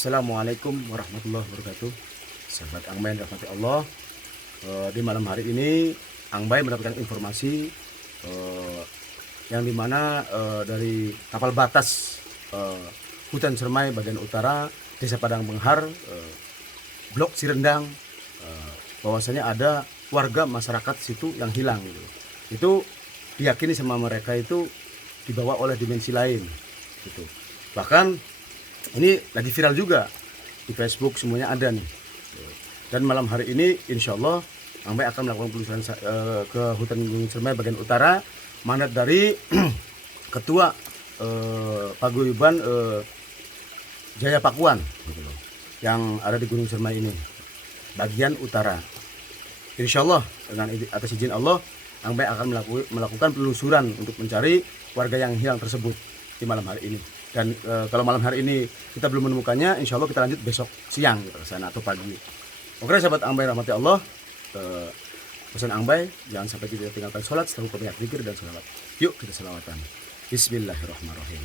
Assalamualaikum warahmatullahi wabarakatuh. Sahabat Angbai yang dirahmati Allah, di malam hari ini Angbai mendapatkan informasi yang dimana dari kapal batas hutan Sermai bagian utara Desa Padang Benghar, Blok Cirendang, bahwasanya ada warga masyarakat situ yang hilang gitu. Itu diyakini sama mereka itu dibawa oleh dimensi lain gitu. Bahkan ini lagi viral juga di Facebook, semuanya ada nih. Dan malam hari ini insya Allah Angbai akan melakukan penelusuran ke hutan Gunung Ciremai bagian utara, mandat dari Ketua Paguyuban Jaya Pakuan gitu loh, yang ada di Gunung Ciremai ini bagian utara. Insya Allah dengan atas izin Allah, Angbai akan melakukan penelusuran untuk mencari warga yang hilang tersebut di malam hari ini. Dan kalau malam hari ini kita belum menemukannya, insya Allah kita lanjut besok siang gitu, ke sana atau pagi. Oke sahabat Angbai rahmati Allah, pesan Angbai jangan sampai kita tinggalkan sholat setelah hukumnya zikir dan sholawat. Yuk kita sholawatan. Bismillahirrahmanirrahim.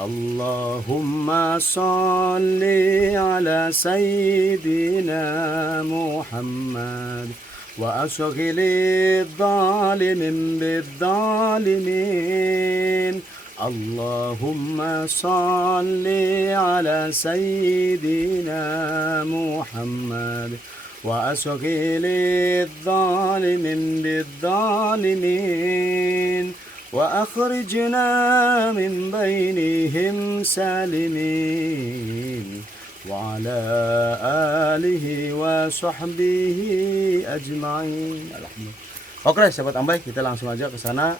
Allahumma salli ala sayyidina Muhammad wa ashghilid zalimin bidzalimin. Allahumma salli ala sayyidina Muhammad wa ashghilid zalimin bidzalimin wa akhrijna min bainihim salimin wa ala alihi wa sahbihi ajma'in. Alhamdulillah. Oke sahabat Angbai, kita langsung aja ke sana.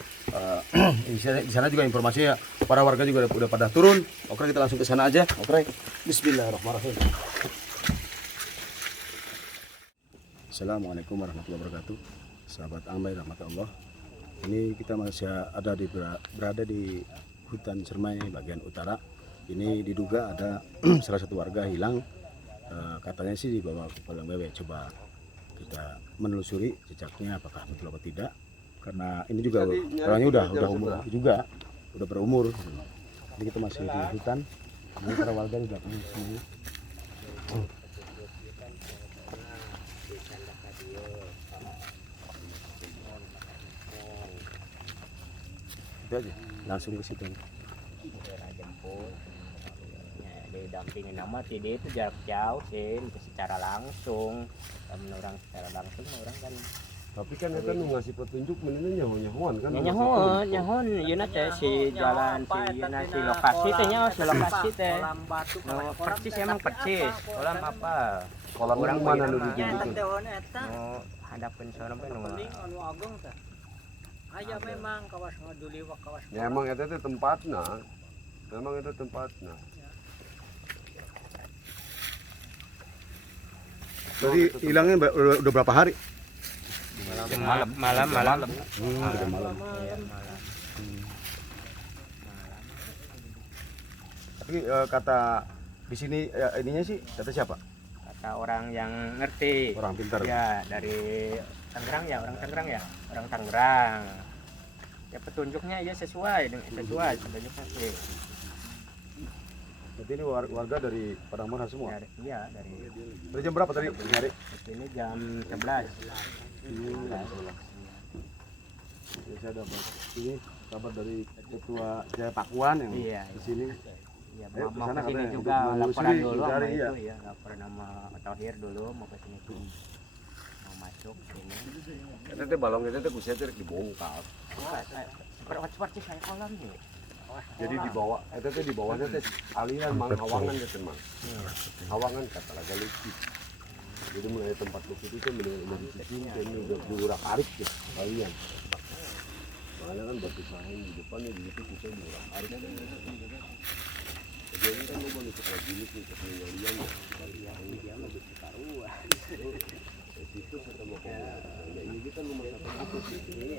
Di sana juga informasinya para warga juga udah pada turun. Oke, kita langsung ke sana aja. Oke. Bismillahirrahmanirrahim. Assalamualaikum warahmatullahi wabarakatuh. Sahabat Angbai rahmatullah. Ini kita masih berada di hutan Sermai bagian utara. Ini diduga ada salah satu warga hilang. Katanya sih dibawa ke Padang Bebek. Coba kita menelusuri jejaknya apakah betul atau tidak, karena ini juga orangnya udah umur juga, udah berumur. Jadi kita masih di hutan. Ini para warga di belakang sini. Itu aja, langsung ke situ. Didampingin nama dia itu jarak jauh sih, secara langsung orang kan. Tapi kan itu ngasih petunjuk menurutnya nyahuan kan. Nyahon ieu teh si jalan si si lokasi teh si lokasi teh. Persis emang persis. Kolam apa? Kolam orang mana nu ditunjukeun? Hadapun sono teh anu agung teh. Aya memang kawas ngaduli wa kawas. Ya emang eta teh tempatna. Memang itu tempatna. Jadi hilangnya udah berapa hari? Malam. Udah malam. Tapi kata di sini ininya sih kata siapa? Kata orang yang ngerti. Orang pintar. Ya, dari Tangerang ya, orang Tangerang. Ya petunjuknya ya sesuai petunjuknya sih. Berarti ini warga dari Padang Benghar semua? Iya, dari jam berapa tadi nyari? Ini jam 11. Saya dapat ini kabar dari Ketua Jaya Pakuan yang di sini. Iya, mau ke sini juga laporan dulu sama itu ya, laporan nama Tohir dulu mau ke sini tuh. Mau masuk sini. Eta teh balong eta teh kusia teh dibongkar. Seperti saya kolam nih. Jadi dibawa, eta teh di bawahnya teh aliran mang hawangan teh mang. Hawangan kata laga lucu. Jadi mulai tempat lucu itu udah dicicing dan udah arik gitu kalian. Soalnya kan batu sahin di depannya di situ kita urak-arik. Jadi kan lu mau ikut lagi nih ke penggalian ya. Dia lebih ketaruan. Itu kata mau ya ini kan rumah sakit itu sih.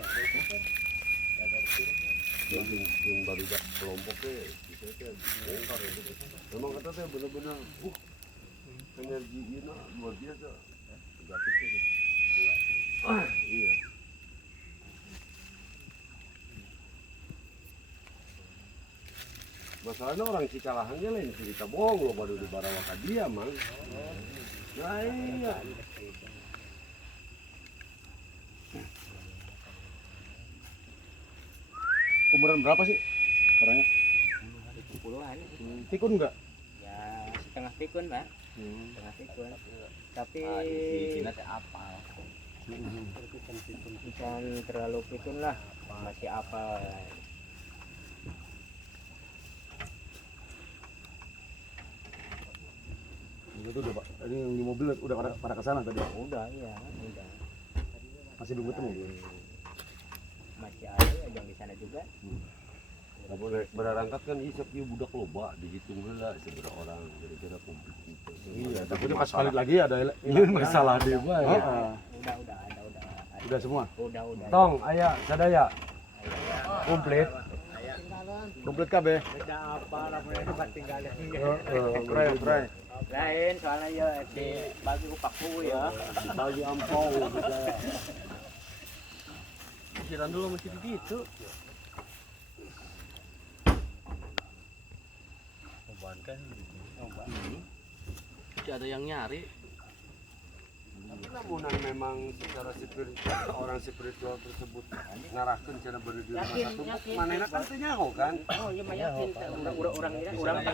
Yang baru kelompoknya kita teh bongkar itu. Memang kata teh benar-benar energi ini luar biasa. Negatifnya kuat. Iya. Masalahnya orang Cikalahannya lain cerita bohong lo baru di Barawaka dia mang. Nah iya. Umuran berapa sih orangnya? Puluhan. Pikun enggak? Ya setengah pikun pak. Setengah pikun. Tapi apal. bukan terlalu pikun lah. Masih apa? Itu udah Pak. Ini yang di mobil udah pada ke sana tadi. Udah ya, udah. Masih belum ketemu. Masih ada yang di sana juga. Berangkat kan isap dia budak loba dihitung lah seberapa orang kira-kira komplit gitu. Iya, takutnya pas balik lagi ada Ini masalah dia Pak. Ya. Udah ada. Udah semua. Udah. Tong, ayah, sadaya. Komplit. Komplit KB. Udah apa namanya tempat tinggalnya. Keren. Lain soalnya ya di bagi upaku ya. Bagi ampau gitu. Jalan dulu mesti gitu. Kan ada yang nyari. Tapi namunan memang secara spiritual orang spiritual tersebut ngarahkan cara berdiri di rumah satu manehna kan teh nyaho kan. Oh iya mah yakin orang ini orang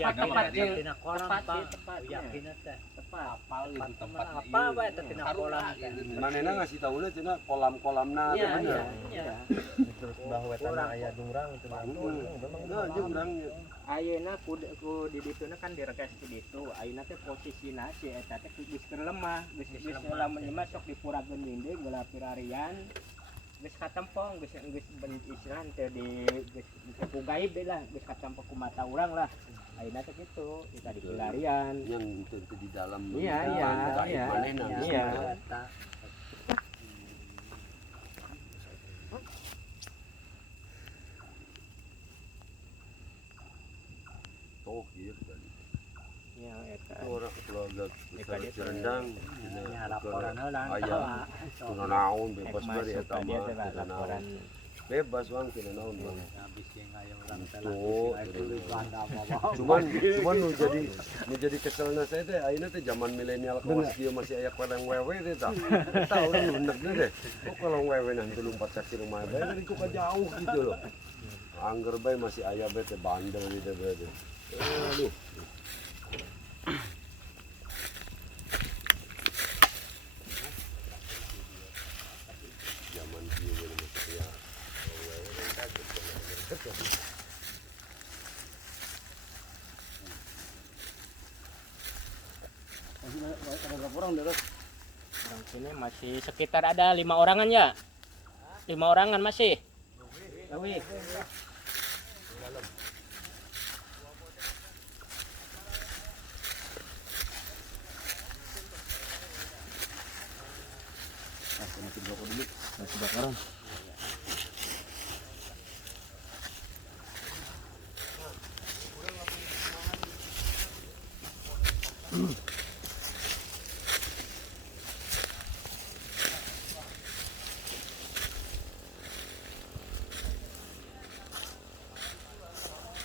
tepat yakin teh tepat apal tempat apa bae teh tina kolam Manehna ngasih tahunya cenah kolam-kolamna teh bener. iya Terus bahwa tanah ayah jurang itu Nah, jeung urangnya. ayeuna ku di dituna kan diregas di ditu ayeuna teh posisina si eta teh geus keur lemah geus lamun mah sok dipurageun dinding geula pirarian geus katempong geus istilahna teh di geus ku gaib deh lah geus katempong ku mata urang lah ayeuna teh kitu kita di pelarian Yang tentu di dalam iya manehna. iya Toh ieu tadi. ya eta Orang keluarga besar Cirendang nya laporan heula ayah tuna naon bebas bari eta mah tuna naon. laporan Bebas bang tuna naon bang. habis yang ayah orang Tuh, cuman nu jadi keselna saya teh ayeuna teh zaman milenial kawas kieu masih aya kolong wewe teh tah. Eta urang hendekna deh. Kok kolong wewe nan teu lompat ka rumah bae dari ku jauh gitu loh. Angger bae masih aya bae teh bandel gitu bae. Aduh. Zaman kieu we masih aya kolong wewe teh tah. Ada berapa orang di atas? orang sini masih sekitar ada 5 orangan ya 5 orangan masih Awi. Masih berapa dulu? Masih bakaran.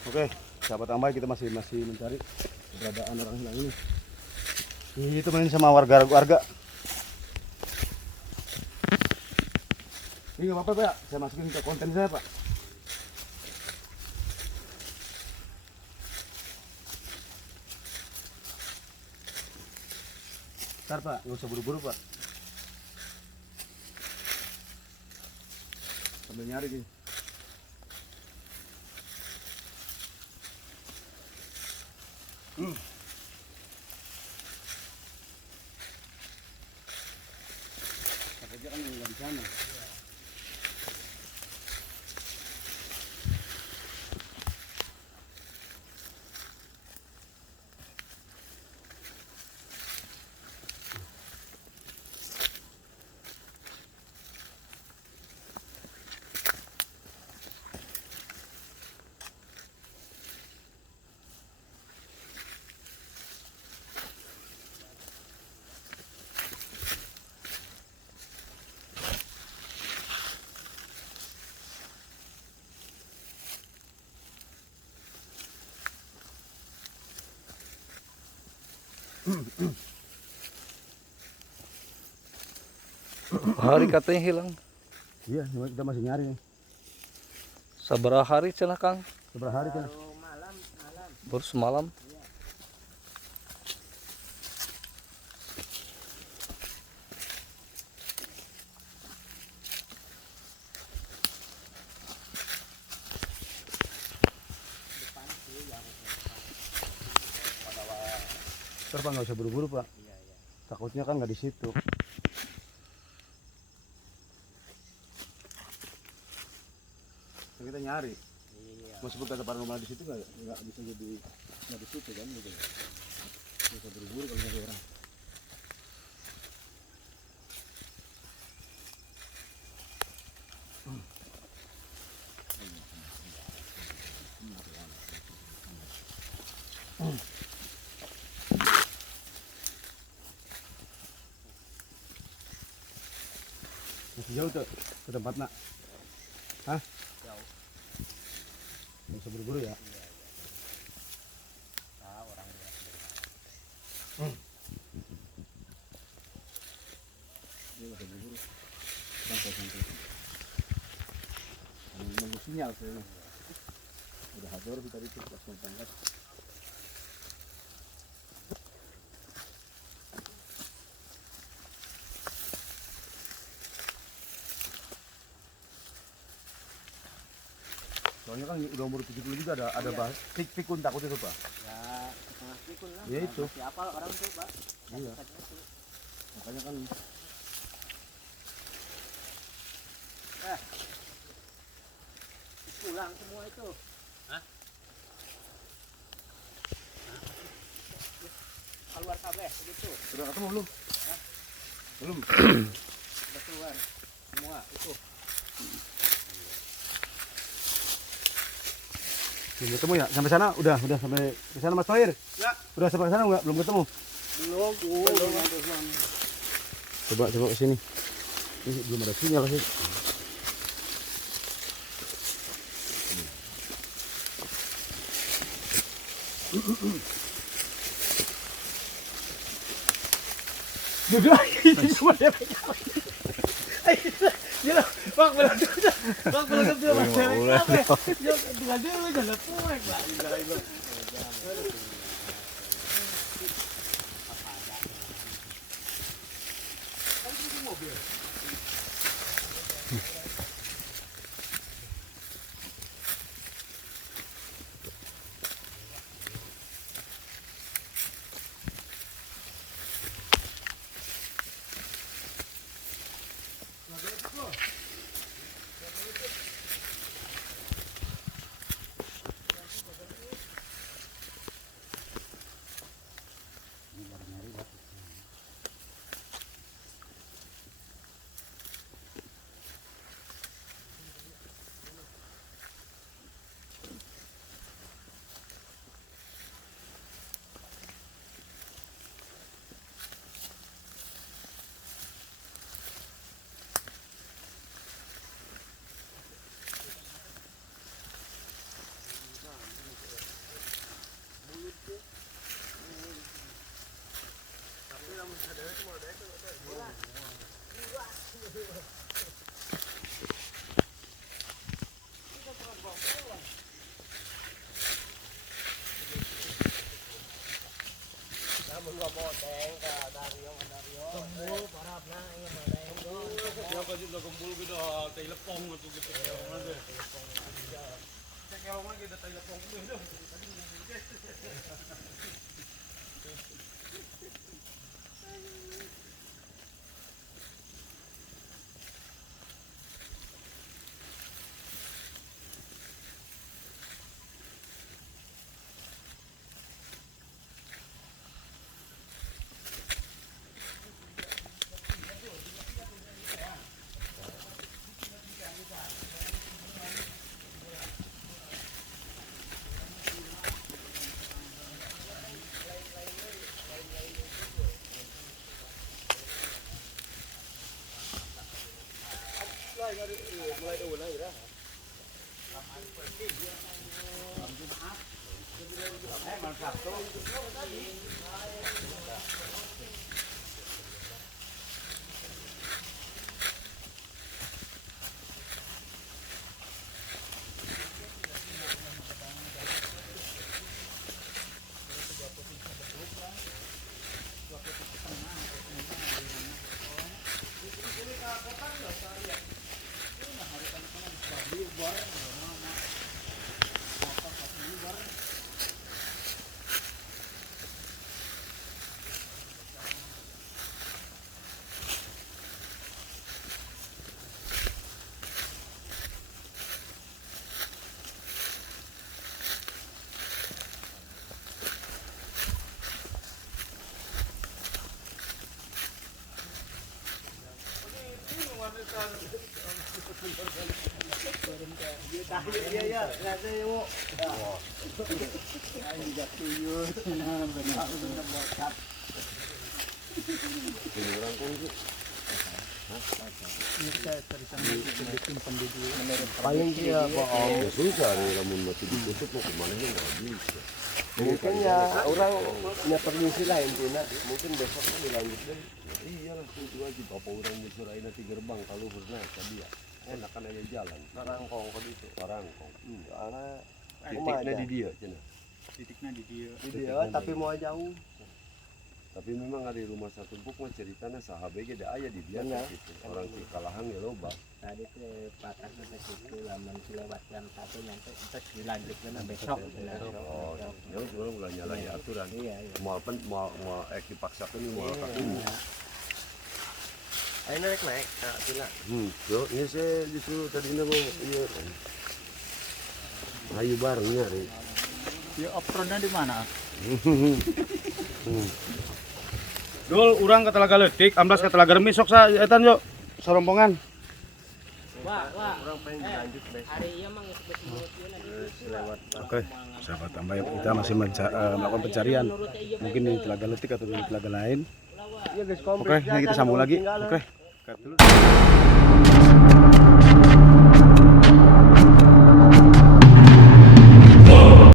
Oke, sahabat Ambai, kita masih mencari keberadaan orang hilang ini. Itu main sama warga. Ini nggak apa-apa Pak, saya masukin ke konten saya Pak. Ntar Pak, nggak usah buru-buru Pak. Sambil nyari gini. Tapi dia kan nggak di sana. Hari katanya hilang. Iya, kita masih nyari nih. Sabaraha hari cenah Kang? Seberapa hari kan? Baru malam. Baru semalam. Ntar Pak nggak usah buru-buru Pak. Iya. Takutnya kan nggak di situ. Kita nyari. Iya. Meskipun kata paranormal di situ nggak bisa jadi nggak di situ kan gitu. Nggak usah buru-buru kalau nyari orang. Masih jauh tuh ke tempat nak. Hah? Jauh. Nggak usah buru-buru ya. Tahu orang dia. Dia nggak usah buru-buru. Santai. Nunggu sinyal saya. Udah hador kita itu pas mau berangkat. Soalnya kan udah umur 70 juga ada bahas pikun takut itu Pak. Ya setengah pikun lah. Ya, itu. Masih apal orang tuh Pak. Iya. Satu-satu. Makanya kan Pulang semua itu. Keluar kabeh begitu. sudah ketemu belum? Belum. Udah keluar semua itu. Belum ketemu ya? Sampai sana udah sampai ke sana Mas Tohir? Ya. Udah sampai ke sana enggak? Belum ketemu. Belum. Coba ke sini. Ini belum ada sinyal sih. Duduk ini cuma dia pegang. Dia bang belum dia mas cewek apa? Dia tinggal dulu jangan puek lah. Paling dia bohong. Ya susah nih lamun mati ditutup mau kemana nya nggak bisa. Mungkin ya orang punya permisi lain Tina. Mungkin besok kan dilanjut deh. Iya lah itu aja bapak orang disurain nanti gerbang kalau pernah tadi ya. Enakan aja jalan. Karangkong kok itu. Karangkong. Karena titiknya di dia Tina. Titiknya di dia. Di dia tapi mau jauh. Tapi memang ada di rumah satu buk mah ceritanya sahabatnya ada ayah di dia gitu. Orang di kalahan ya loba. Tadi teh patah ke situ lamun dilewatkan satu nyampe terus dilanjutkan besok. Oh, ya orang ulah nyalahi aturan. Iya, iya. Mau dipaksakan ini mau ini. Ayo naik Tina. Yo, ini saya justru tadi mau iya. Ayo bareng nyari. Ya off-roadnya di mana? Dul, urang ke Telaga Leutik, amblas ke Telaga Remis sok sa etan yo. Sarompongan. Wah, Orang pengen dilanjut deh. hari ieu mah geus Lewat Oke, sahabat Ambay, kita masih melakukan pencarian. Mungkin di Telaga Leutik atau di telaga lain. Iya guys, Oke, ini kita sambung lagi. Oke.